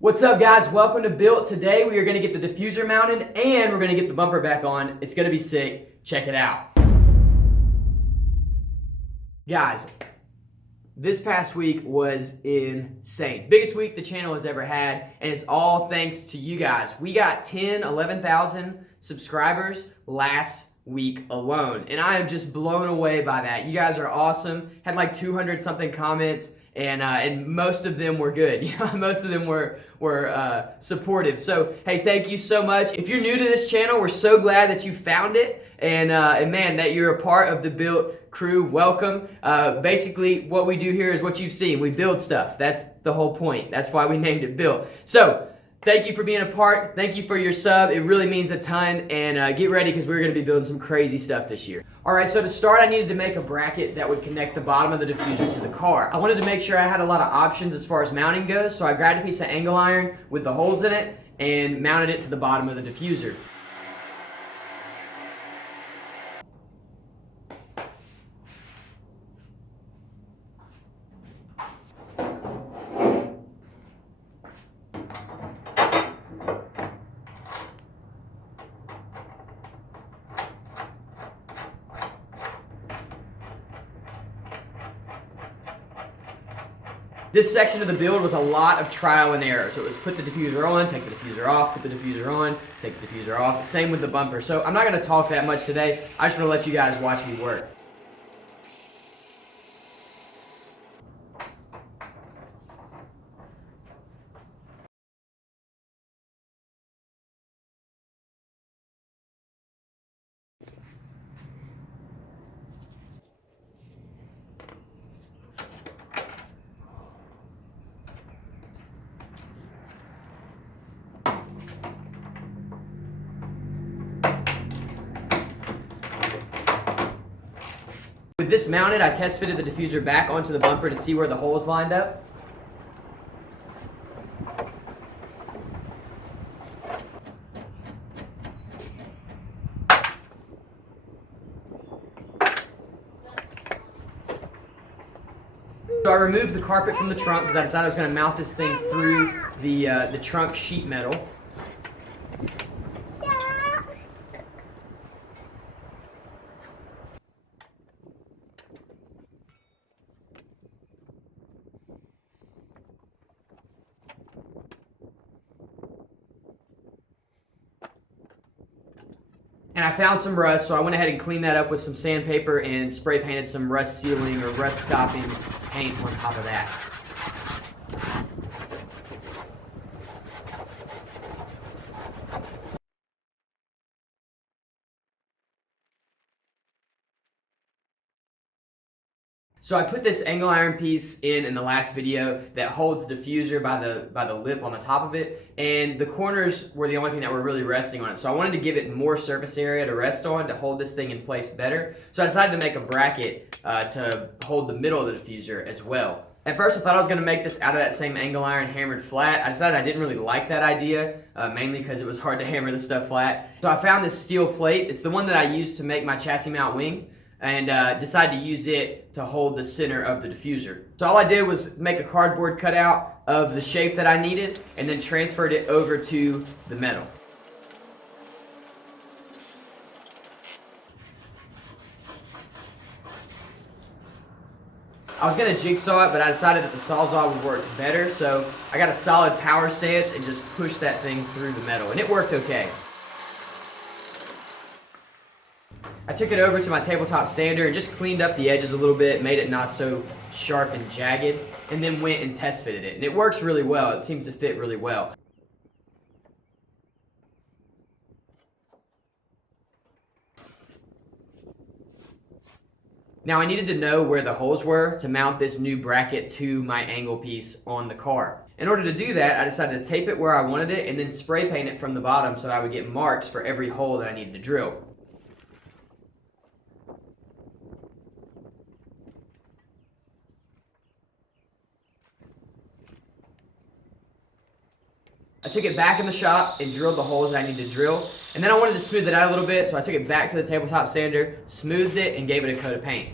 What's up, guys? Welcome to Built. Today we are going to get the diffuser mounted and we're going to get the bumper back on. It's going to be sick. Check it out. Guys, this past week was insane. Biggest week the channel has ever had, and it's all thanks to you guys. We got 11,000 subscribers last week alone, and I am just blown away by that. You guys are awesome. Had like 200 something comments. And most of them were good. Most of them were supportive. So hey, thank you so much. If you're new to this channel, we're so glad that you found it, and man, that you're a part of the Built crew. Welcome. Basically, what we do here is what you've seen. We build stuff. That's the whole point. That's why we named it Built. So thank you for being a part. Thank you for your sub. It really means a ton. And get ready, because we're going to be building some crazy stuff this year. All right, so to start, I needed to make a bracket that would connect the bottom of the diffuser to the car. I wanted to make sure I had a lot of options as far as mounting goes, so I grabbed a piece of angle iron with the holes in it and mounted it to the bottom of the diffuser. This section of the build was a lot of trial and error. So it was put the diffuser on, take the diffuser off, put the diffuser on, take the diffuser off. Same with the bumper. So I'm not going to talk that much today. I just want to let you guys watch me work. With this mounted, I test fitted the diffuser back onto the bumper to see where the holes lined up. So I removed the carpet from the trunk because I decided I was going to mount this thing through the trunk sheet metal. And I found some rust, so I went ahead and cleaned that up with some sandpaper and spray painted some rust sealing or rust stopping paint on top of that. So I put this angle iron piece in the last video that holds the diffuser by the lip on the top of it, and the corners were the only thing that were really resting on it. So I wanted to give it more surface area to rest on to hold this thing in place better. So I decided to make a bracket to hold the middle of the diffuser as well. At first I thought I was going to make this out of that same angle iron hammered flat. I decided I didn't really like that idea, mainly because it was hard to hammer this stuff flat. So I found this steel plate. It's the one that I used to make my chassis mount wing, and decided to use it to hold the center of the diffuser. So all I did was make a cardboard cutout of the shape that I needed and then transferred it over to the metal. I was going to jigsaw it, but I decided that the Sawzall would work better, so I got a solid power stance and just pushed that thing through the metal, and it worked okay. I took it over to my tabletop sander and just cleaned up the edges a little bit, made it not so sharp and jagged, and then went and test fitted it. And it works really well. It seems to fit really well. Now I needed to know where the holes were to mount this new bracket to my angle piece on the car. In order to do that, I decided to tape it where I wanted it and then spray paint it from the bottom so that I would get marks for every hole that I needed to drill. I took it back in the shop and drilled the holes that I needed to drill. And then I wanted to smooth it out a little bit, so I took it back to the tabletop sander, smoothed it, and gave it a coat of paint.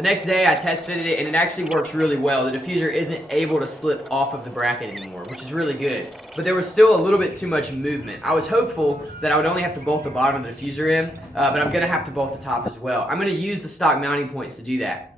The next day I test fitted it and it actually works really well. The diffuser isn't able to slip off of the bracket anymore, which is really good. But there was still a little bit too much movement. I was hopeful that I would only have to bolt the bottom of the diffuser in, but I'm gonna have to bolt the top as well. I'm gonna use the stock mounting points to do that.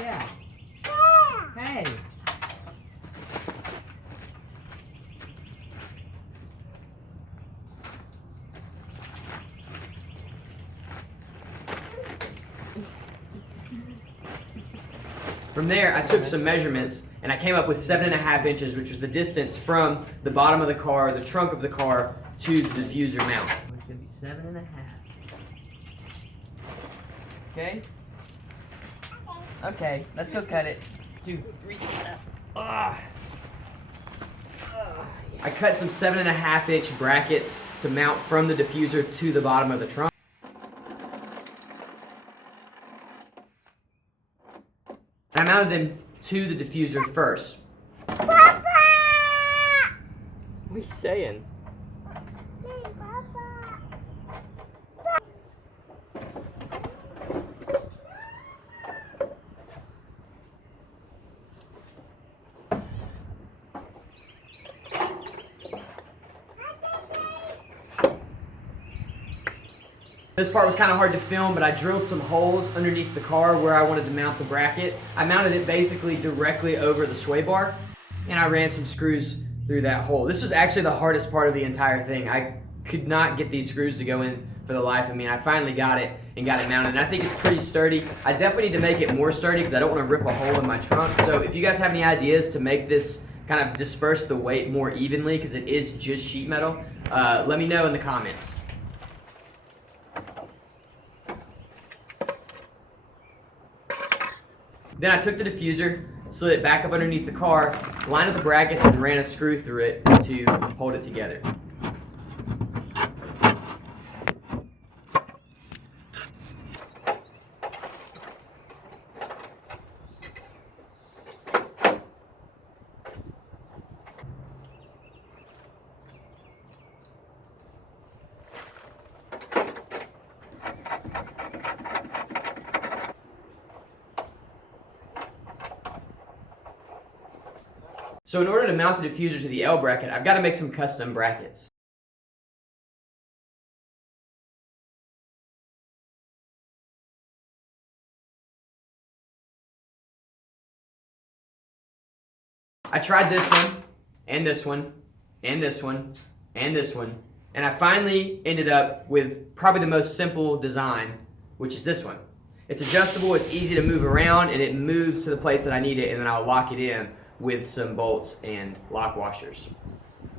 Yeah. Hey. From there, I took some measurements and I came up with 7.5 inches, which was the distance from the bottom of the car, the trunk of the car, to the diffuser mount. It's gonna be 7.5. Okay? Okay, let's go cut it. 2, 3, I cut some 7.5 inch brackets to mount from the diffuser to the bottom of the trunk. I mounted them to the diffuser first. Papa! What are you saying? This part was kind of hard to film, but I drilled some holes underneath the car where I wanted to mount the bracket. I mounted it basically directly over the sway bar, and I ran some screws through that hole. This was actually the hardest part of the entire thing. I could not get these screws to go in for the life of me, and I finally got it and got it mounted. And I think it's pretty sturdy. I definitely need to make it more sturdy because I don't want to rip a hole in my trunk. So if you guys have any ideas to make this kind of disperse the weight more evenly, because it is just sheet metal, let me know in the comments. Then I took the diffuser, slid it back up underneath the car, lined up the brackets, and ran a screw through it to hold it together. So in order to mount the diffuser to the L bracket, I've got to make some custom brackets. I tried this one, and this one, and this one, and this one, and I finally ended up with probably the most simple design, which is this one. It's adjustable, it's easy to move around, and it moves to the place that I need it, and then I'll lock it in with some bolts and lock washers.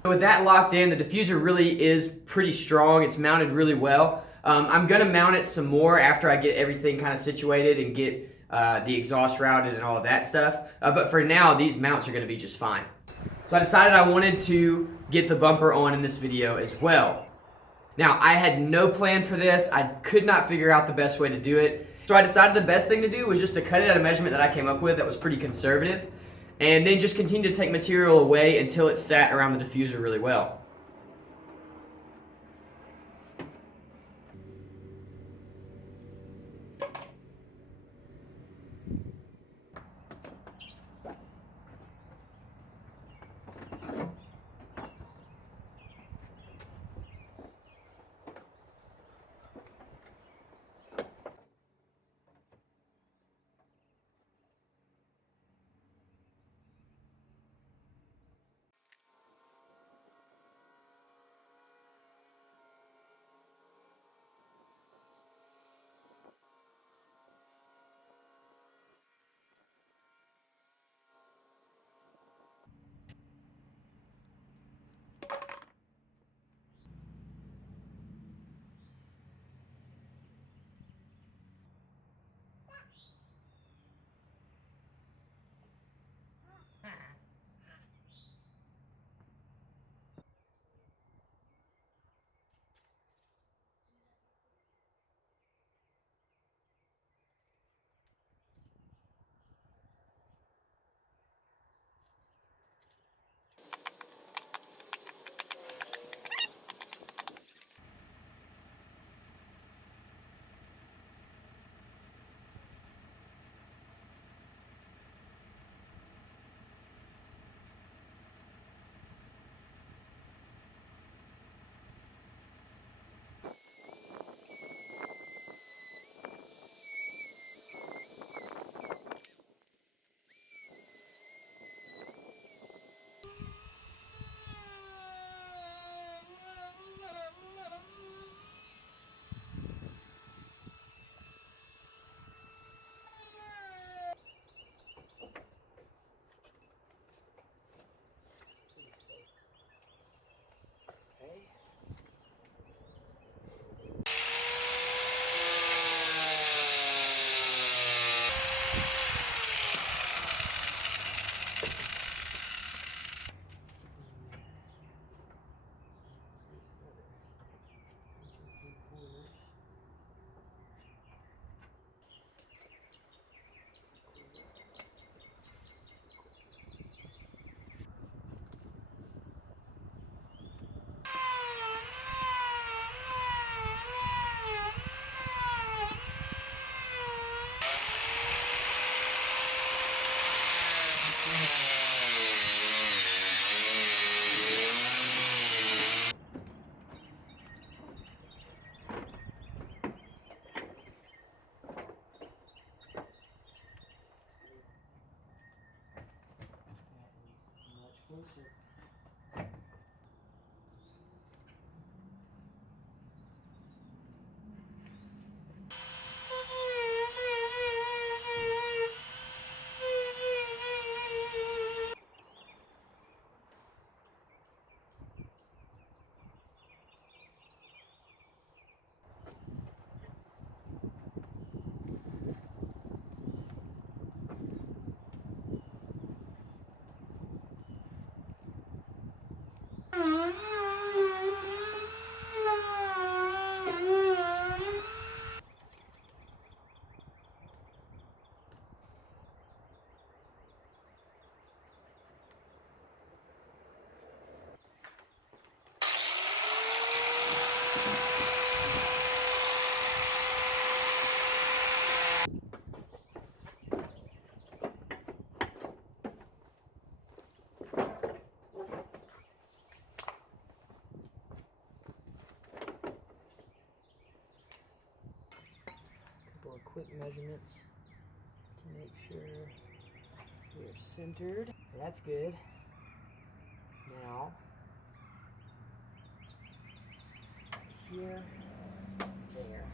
So with that locked in, the diffuser really is pretty strong. It's mounted really well. I'm gonna mount it some more after I get everything kind of situated and get the exhaust routed and all of that stuff. But for now, these mounts are gonna be just fine. So I decided I wanted to get the bumper on in this video as well. Now, I had no plan for this. I could not figure out the best way to do it. So I decided the best thing to do was just to cut it at a measurement that I came up with that was pretty conservative, and then just continue to take material away until it sat around the diffuser really well. quick measurements to make sure we're centered. So that's good. Now, here, there.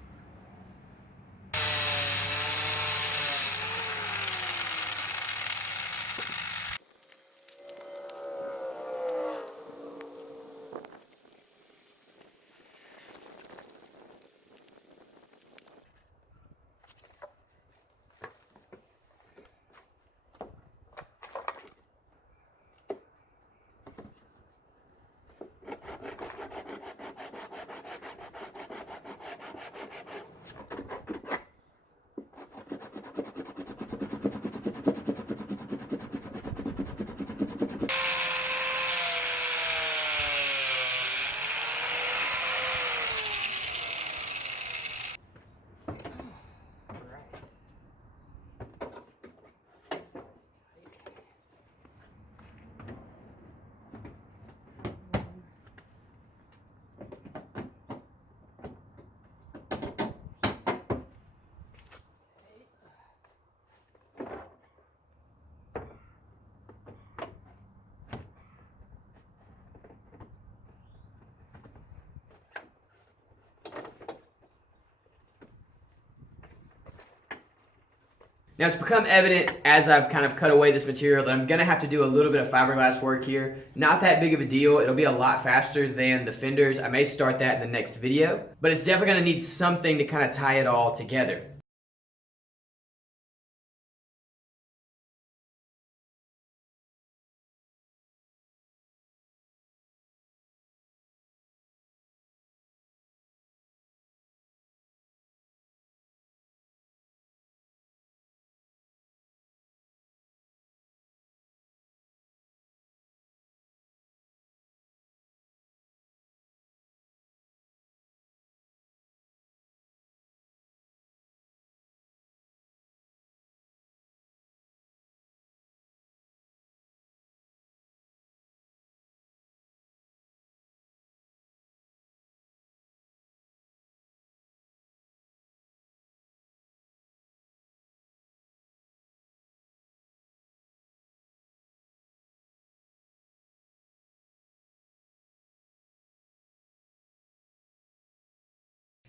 Now it's become evident as I've kind of cut away this material that I'm going to have to do a little bit of fiberglass work here. Not that big of a deal. It'll be a lot faster than the fenders. I may start that in the next video, but it's definitely going to need something to kind of tie it all together.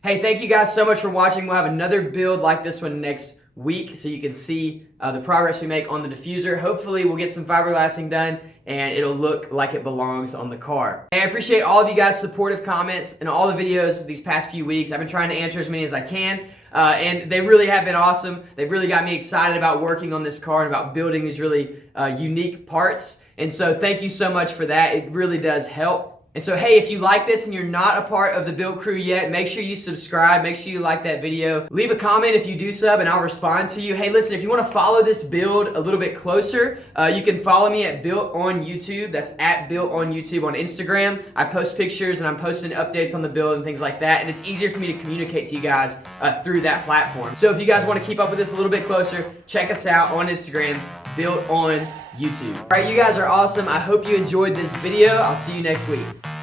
Hey, thank you guys so much for watching. We'll have another build like this one next week so you can see the progress we make on the diffuser. Hopefully we'll get some fiberglassing done and it'll look like it belongs on the car. Hey, I appreciate all of you guys' supportive comments in all the videos these past few weeks. I've been trying to answer as many as I can. And they really have been awesome. They've really got me excited about working on this car and about building these really unique parts. And so thank you so much for that. It really does help. And so, hey, if you like this and you're not a part of the build crew yet, make sure you subscribe. Make sure you like that video. Leave a comment if you do sub and I'll respond to you. Hey, listen, if you want to follow this build a little bit closer, you can follow me at Built on YouTube. That's at Built on YouTube on Instagram. I post pictures and I'm posting updates on the build and things like that. And it's easier for me to communicate to you guys through that platform. So if you guys want to keep up with this a little bit closer, check us out on Instagram, Built on YouTube. All right, you guys are awesome. I hope you enjoyed this video. I'll see you next week.